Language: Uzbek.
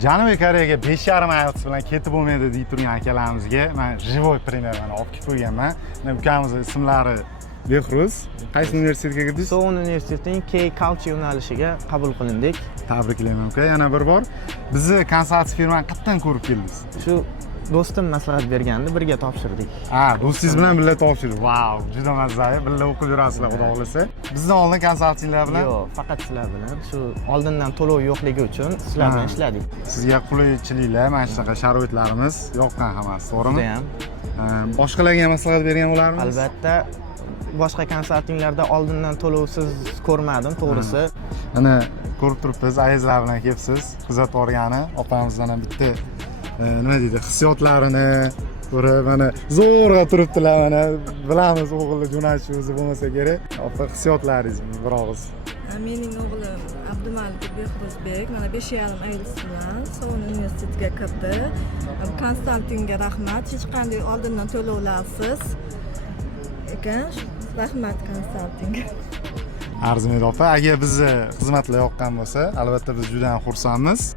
Janubiy Koreyaga 5,5 ayolsiz bilan ketib bo'lmaydi deb turgan akalarimizga men живой пример mana olib kelib qo'yganman. Ukamizning ismlari Behruz. Qaysi universitetga kirdingiz? Seoul universitetining K-Culture yo'nalishiga qabul qilindik. Tabriklayman uka, yana bir bor. Bizni konsultatsiya firmani qayerdan ko'rib keldingiz? Shu do'stim maslahat bergandi, birga topshirdik. Do'stingiz bilan birga topshirdik. Vau, juda mazali. Birga o'qib yurasizlar, xudo xohlasa. Bizdan oldin konsultinglar bilan? Yo'q, faqat sizlar bilan. Shu oldindan to'lov yo'qligi uchun sizlar bilan ishladik. Sizga qulaychiliklar, mana shunaqa sharoitlarimiz yoqqan hammasi, to'g'rimi? Juda ham. Boshqalarga ham maslahat bergan bo'larmisiz? Albatta, boshqa konsultinglarda oldindan to'lovsiz ko'rmadim, to'g'risi. Ana ko'rib turibmiz, ayizlar bilan kelibsiz. Kuzatib o'rgani, opamizdan ham bitta nima deydi, hissiyotlarini ko'rib, mana zo'rg'a turibdilar, mana bilamiz o'g'ilni jo'natish o'zi bo'lmasa kerak. Opa, hissiyotlaringiz bir og'iz. Mening o'g'lim Abdumalik Behruzbek mana 5,5 aylis bilan Seoul universitetiga kirdi. Konsultingga rahmat. Hech qanday oldindan to'lovlarsiz ekan. Rahmat konsulting. Arzimaydi opa. Agar bizni xizmatlar yoqqan bo'lsa, albatta biz juda ham xursandmiz.